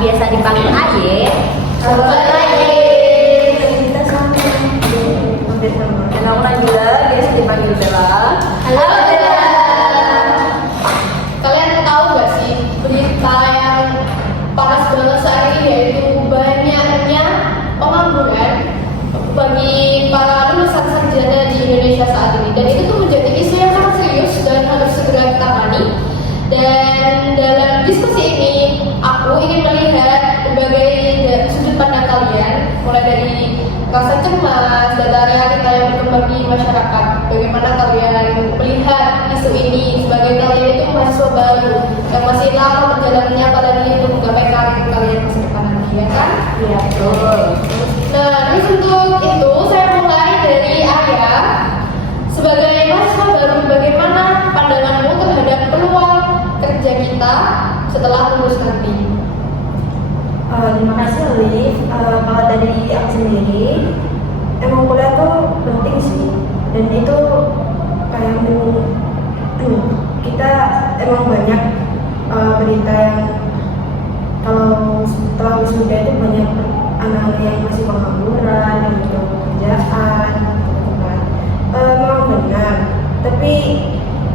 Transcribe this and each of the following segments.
biasa dipanggil Aye. Halo Aye. Kita sama. Dan aku Najila, biasa dipanggil Bella. Halo Bella. Kalian tahu gak sih berita yang panas banget saat ini, yaitu banyaknya pengangguran bagi para lulusan sarjana di Indonesia saat ini, dan itu tuh menjadi isu yang sangat serius dan harus segera ditangani. Dan dalam diskusi ini aku ingin melihat berbagai sudut pandang kalian, mulai dari rasa cemas, data realita yang berkembang di masyarakat. Bagaimana kalian melihat isu ini sebagai kalian itu mahasiswa baru yang masih lama perjalanannya, apalagi untuk menggapai karir kalian masa depan nanti, ya kan? Iya betul. Nah, terus untuk itu saya mulai dari Arya. Sebagai mahasiswa baru, bagaimana pandanganmu terhadap peluang kerja kita setelah lulus nanti? Terima kasih Olive. Kalau dari aku sendiri, emang kuliah tuh penting sih, dan itu kayak kita emang banyak berita yang kalau setelah wisuda itu banyak anak-anak yang masih pengangguran, yang belum pekerjaan, gitu kan. Memang benar, tapi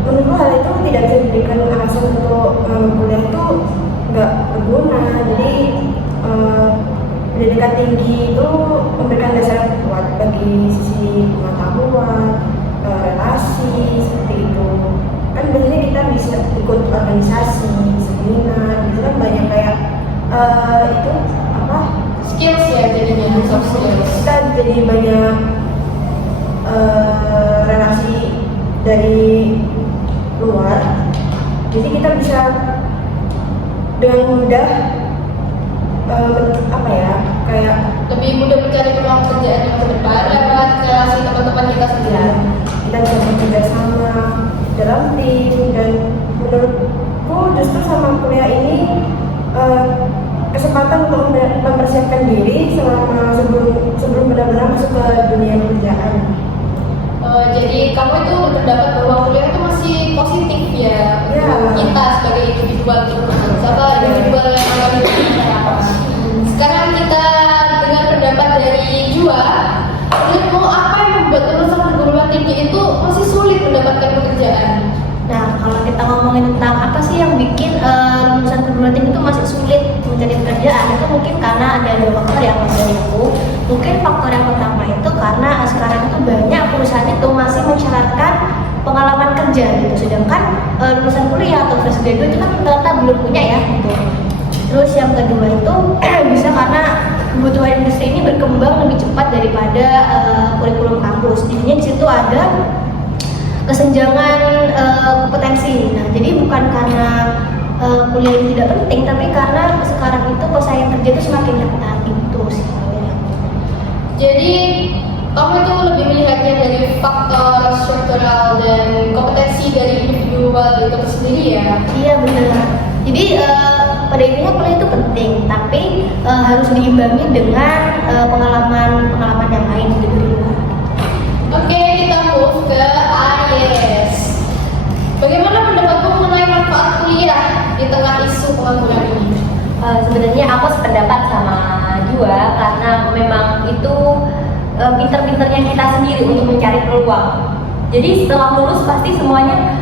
menurutku hal itu tidak bisa dijadikan alasan untuk kuliah itu nggak berguna. Jadi pendidikan tinggi itu memberikan dasar yang kuat bagi sisi pengetahuan, relasi, seperti itu. Kan biasanya kita bisa ikut organisasi, seminar, gitu kan banyak kayak itu apa? Skills ya, jadinya soft skills. Kita jadi banyak relasi dari luar, jadi kita bisa dengan mudah apa ya, kayak Lebih mudah mencari peluang pekerjaan yang ke depan lewat relasi teman-teman kita sendiri. kita bisa bekerja sama dalam tim. Dan menurutku justru sama kuliah ini kesempatan untuk mempersiapkan diri selama sebelum benar-benar masuk ke dunia pekerjaan. Jadi kamu itu berpendapat bahwa kuliah itu masih positif ya, Ya. untuk kita sebagai individual, siapa individual yang akan hidup. Sekarang kita dengar pendapat dari Jua. Menurutmu apa yang membuat lulusan perguruan tinggi itu masih sulit mendapatkan pekerjaan? Nah, kalau kita ngomongin tentang apa sih yang bikin lulusan perguruan tinggi itu masih sulit mencari pekerjaan, itu mungkin karena ada dua faktor yang menurutku. Mungkin faktor yang pertama itu karena sekarang itu banyak perusahaan itu masih mensyaratkan pengalaman kerja gitu, sedangkan lulusan kuliah atau fresh graduate itu kan ternyata belum punya ya gitu. Terus yang kedua itu bisa karena kebutuhan industri ini berkembang lebih cepat daripada kurikulum kampus. Jadinya di situ ada kesenjangan kompetensi. Nah, jadi bukan karena kuliah ini tidak penting, tapi karena sekarang itu pesaing kerja itu semakin ketat gitu sih. Jadi kamu itu lebih melihatnya dari faktor struktural dan kompetensi dari individual itu sendiri ya? Iya benar. Jadi pada intinya kuliah itu penting, tapi harus diimbangi dengan pengalaman yang lain gitu di luar. Oke, kita move ke AIS. Bagaimana pendapatmu mengenai manfaat kuliah di tengah isu pengangguran ini? Sebenarnya aku sependapat sama Jua, karena memang itu pinter-pinternya kita sendiri untuk mencari peluang. Jadi setelah lulus pasti semuanya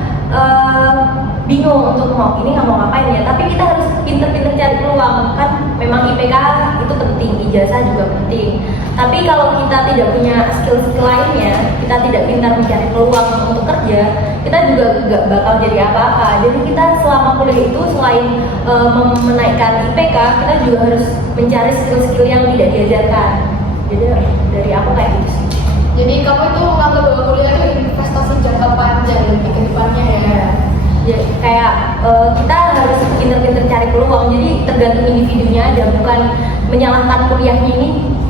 bingung untuk mau ngapain ya, tapi kita harus pinter-pinter cari peluang. Kan memang IPK itu penting, ijazah juga penting, tapi kalau kita tidak punya skill-skill lainnya, kita tidak pintar mencari peluang untuk kerja, kita juga gak bakal jadi apa-apa. Jadi kita selama kuliah itu selain menaikkan IPK, kita juga harus mencari skill-skill yang tidak diajarkan. Jadi dari aku kayak gitu sih. Jadi kamu itu menganggap bahwa kuliah itu investasi jangka panjang lebih ke depannya ya? Ya, kayak kita harus pinter-pinter cari peluang, jadi tergantung individunya aja, bukan menyalahkan kuliahnya ini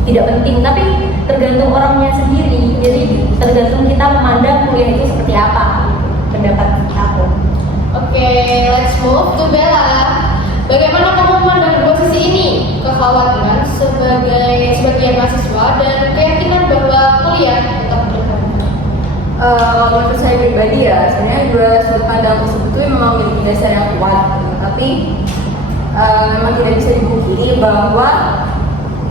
tidak penting, tapi tergantung orangnya sendiri. Jadi tergantung kita memandang kuliah itu seperti apa, pendapat aku. Oke, let's move to Bella. Bagaimana kamu memandang posisi ini? Kekhawatiran sebagian mahasiswa dan keyakinan bahwa kuliah tetap berlanjut. Kalau menurut saya pribadi ya, sebenarnya dua sudut pandang tersebut itu memang memiliki dasar yang kuat, gitu. Tapi memang tidak bisa dipungkiri sendiri bahwa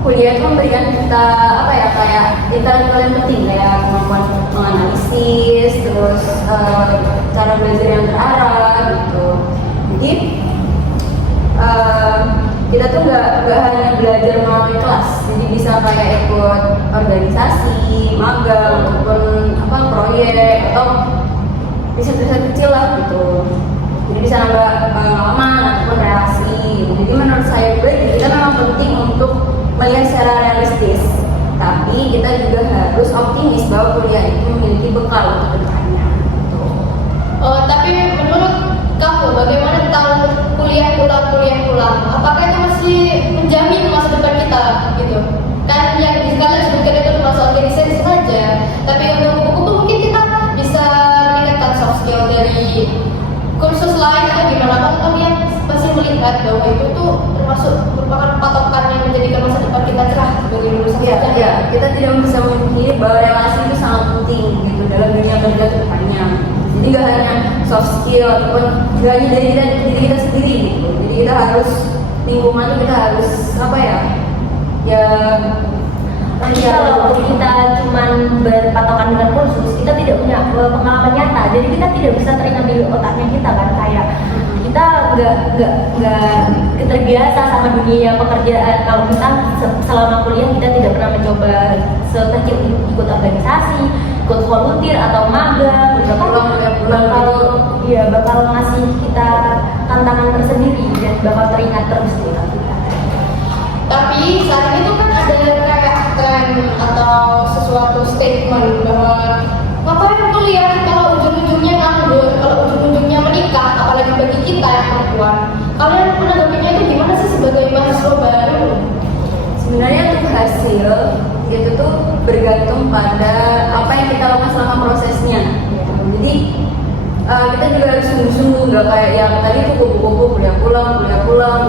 kuliah itu memberikan kita apa ya, kayak intelektual yang penting, kayak kemampuan menganalisis, terus cara belajar yang terarah gitu. Jadi kita tuh nggak hanya belajar melalui kelas, jadi bisa kayak ikut organisasi, magang, ataupun apa proyek atau riset-riset kecil lah gitu. Jadi bisa nambah pengalaman ataupun relasi. Jadi menurut saya kita memang penting untuk melihat secara realistis, tapi kita juga harus optimis bahwa kuliah itu memiliki bekal untuk kedepannya. Gitu. Tapi menurut kamu bagaimana tentang kuliah pulang? Apakah itu masih menjamin masa depan kita gitu? Kan yang sekalian sebutkan itu masa organisasi saja, tapi untuk buku-buku mungkin kita bisa meningkatkan soft skill dari kursus lain atau gimana? Apa kalian masih melihat bahwa itu tuh termasuk merupakan patokan yang menjadikan masa depan kita cerah sebagai lulusan sarjana? Ya, kita tidak bisa memungkiri bahwa relasi itu sangat penting gitu dalam dunia kerja kedepannya. Jadi gak hanya soft skill ataupun gak hanya dari diri kita sendiri gitu. Jadi kita harus lingkungan, kita harus apa ya? Tapi kalau kita cuma berpatokan dengan kursus, kita tidak punya pengalaman nyata. Jadi kita tidak bisa teringat di otaknya kita kan, kayak kita nggak terbiasa sama dunia pekerjaan. Kalau kita selama kuliah kita tidak pernah mencoba sekecil ikut organisasi, ikut volunteer atau magang, bakal ngasih kita tantangan tersendiri dan bakal teringat terus di otak kita. Tapi saat ini tuh kan ada kayak tren atau sesuatu statement bahwa ngapain kuliah kalau ujung-ujungnya nganggur, kalau ujung-ujungnya menikah, apalagi bagi kita yang perempuan. Kalian menanggapinya itu gimana sih sebagai mahasiswa baru? Sebenarnya untuk hasil itu tuh bergantung pada apa yang kita lakukan selama prosesnya. Jadi kita juga harus sungguh-sungguh, nggak kayak yang tadi tuh kupu-kupu kuliah pulang,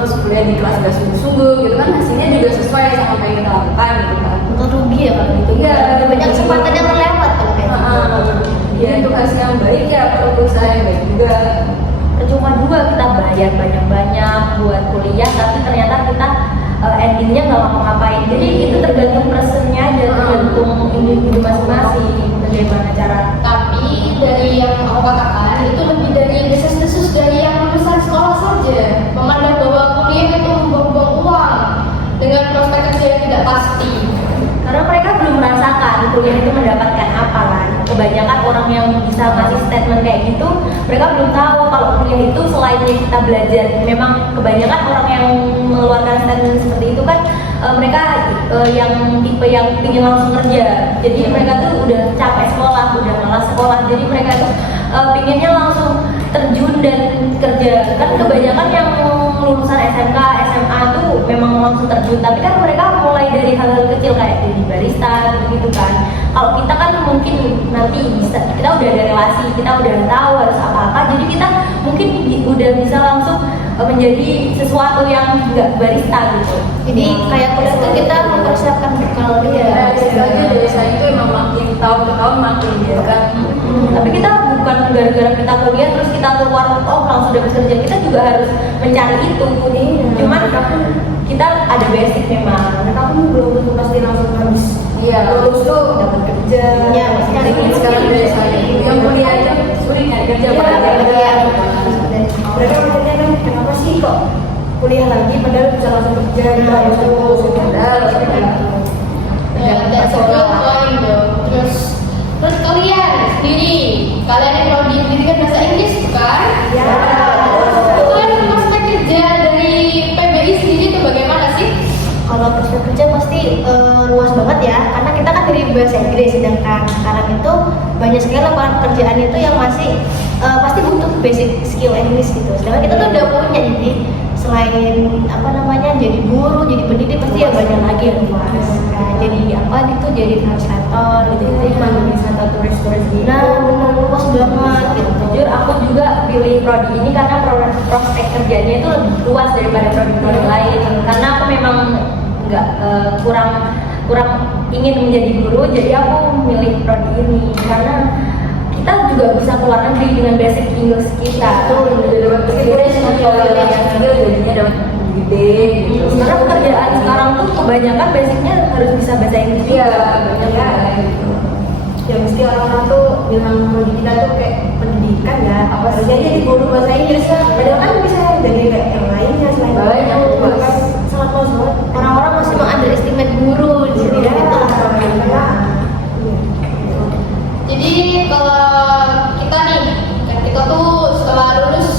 terus kuliah di kelas nggak sungguh-sungguh gitu kan, hasilnya juga sesuai sama apa yang kita lakukan gitu kan. Untuk rugi ya kalau gitu. Iya, Banyak kesempatan yang terlewat kalau kayak gitu. Ya untuk hasil yang baik ya perlu usaha yang baik juga. Percuma juga kita bayar banyak-banyak buat kuliah, tapi ternyata kita endingnya nggak ngapa-ngapain. Jadi itu tergantung personnya aja, tergantung individu masing-masing bagaimana cara. Tapi dari yang aku katakan itu lebih dari desas-desus dari yang lulusan sekolah saja, memandang bahwa kuliah itu membuang-buang uang dengan prospek kerja yang tidak pasti. Karena mereka belum merasakan kuliah itu mendapatkan apa kan. Kebanyakan orang yang bisa ngasih statement kayak gitu, mereka belum tahu kalau kuliah itu selain kita belajar. Memang kebanyakan orang yang mengeluarkan statement seperti itu kan mereka yang tipe yang ingin langsung kerja. Jadi mereka tuh udah capek sekolah, udah malas sekolah. Jadi mereka tuh pinginnya langsung terjun dan kerja. Kan kebanyakan yang lulusan SMK, SMA tuh memang langsung terjun. Tapi kan mereka mulai dari hal-hal kecil kayak jadi barista gitu kan. Kalau kita kan mungkin nanti bisa, kita udah ada relasi, kita udah tahu harus apa-apa. Jadi kita mungkin udah bisa langsung menjadi sesuatu yang nggak barista gitu. Jadi kayak kuliah itu kita mempersiapkan bekal dia. Istilahnya desa itu emang makin tahun ke tahun makin dia kan. Tapi kita bukan gara-gara kita kuliah terus kita keluar langsung dapat kerja. Kita juga harus mencari itu. Cuman kita ada basic memang. Mereka pun belum tentu pasti langsung habis. Iya, Lulus tuh dapat kerja. Iya, pasti ada Sedikit sekali desa yang kuliah aja sulit nyari kerja Iya, padahal. mereka maksudnya kan kenapa sih kok kuliah lagi padahal bisa langsung kerja gitu, harus lulus Padahal Dan sebelum lain dong. Terus kalian sendiri, kalian yang mau pendidikan bahasa Inggris kan? Ya. Kalian prospek kerja dari PBI sendiri itu bagaimana sih? Kalau prospek kerja pasti luas banget ya, karena kita kan dari bahasa Inggris, sedangkan sekarang itu banyak sekali lapangan pekerjaan itu yang masih pasti butuh basic skill English gitu. Sedangkan kita tuh udah punya, jadi selain jadi guru, jadi pendidik pasti ya banyak lagi yang harus jadi apa gitu, jadi translator gitu gitu. wisata turis-turis gitu. Nah, benar luas banget gitu. Jujur aku juga pilih prodi ini karena prospek kerjanya itu lebih luas daripada prodi-prodi lain. Karena aku memang nggak kurang ingin menjadi guru, jadi aku milih prodi ini karena kita juga bisa keluar negeri dengan basic English kita. Itu udah dapat skill, jadinya dapat gede gitu. Karena pekerjaan sekarang tuh kebanyakan basicnya harus bisa bahasa Inggris. Iya, juga. banyak Iya. ya gitu. Ya mesti orang-orang tuh bilang prodi kita tuh kayak pendidikan ya, apa sih jadi guru bahasa Inggris ya, padahal kan bisa jadi kayak yang lainnya selain Banyak, itu. Mas. Kan sangat luas banget. Orang-orang masih mengunderestimate guru di sini Iya, gitu. iya. Jadi kalau kita nih, kan kita tuh setelah lulus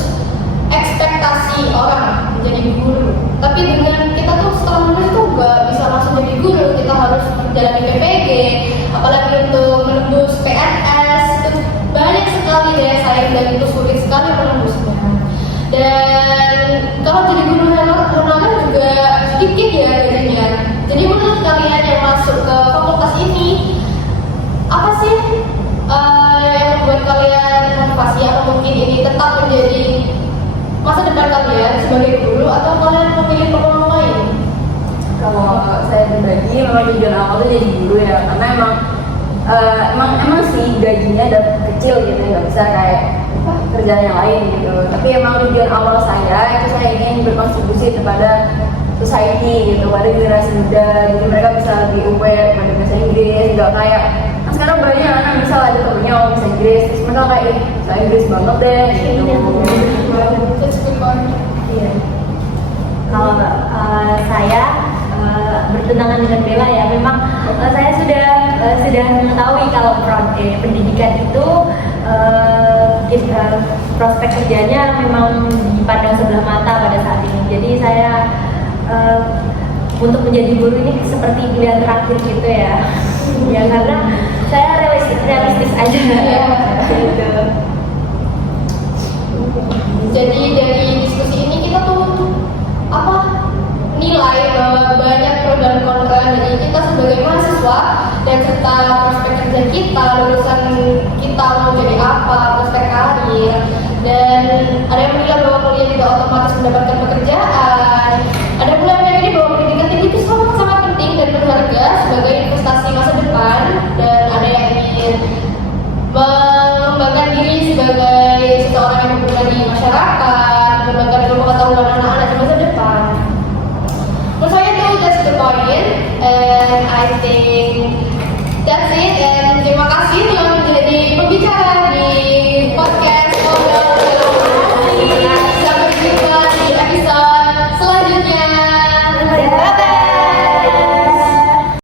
ekspektasi orang menjadi guru. Tapi dengan kita tuh setelah lulus tuh nggak bisa langsung jadi guru, kita harus menjalani PPG, apalagi untuk menembus PNS itu banyak sekali daya saing dan itu sulit sekali menembusnya. Dan kalau jadi guru honorer juga sedikit ya gajinya. Jadi menurut kalian yang masuk ke fakultas ini, apa sih yang membuat kalian motivasi atau mungkin ini tetap menjadi masa depan kalian sebagai guru atau kalian memilih peluang lain? Kalau saya pribadi memang tujuan awal tuh jadi guru ya, karena emang sih gajinya udah kecil gitu, nggak bisa kayak kerjaan yang lain gitu. Tapi emang tujuan awal saya itu saya ingin berkontribusi kepada society gitu, pada generasi muda, jadi mereka bisa lebih aware pada bahasa Inggris, nggak kayak kan sekarang banyak anak misal ada temennya ngomong bahasa Inggris, terus mereka kayak bahasa Inggris banget deh gitu. That's good point. Iya. Kalau saya bertentangan dengan Bella ya, memang saya sudah mengetahui kalau pendidikan itu prospek kerjanya memang dipandang sebelah mata pada saat ini. Jadi saya untuk menjadi guru ini seperti pilihan terakhir gitu ya. Ya karena saya realistis aja gitu. Jadi dari diskusi ini kita tuh nilai bahwa banyak pro dan kontra dari kita sebagai mahasiswa dan serta prospek kerja kita, lulusan kita mau jadi apa, prospek karir, dan ada yang bilang bahwa kuliah tidak otomatis mendapatkan pekerjaan, ada pula yang meyakini bahwa pendidikan tinggi itu sangat penting dan berharga sebagai investasi masa depan, dan ada yang ingin mengembangkan diri sebagai seseorang yang berguna di masyarakat, mengembangkan ilmu pengetahuan anak-anak di masa depan. Menurut saya itu that's the point, and I think that's it. And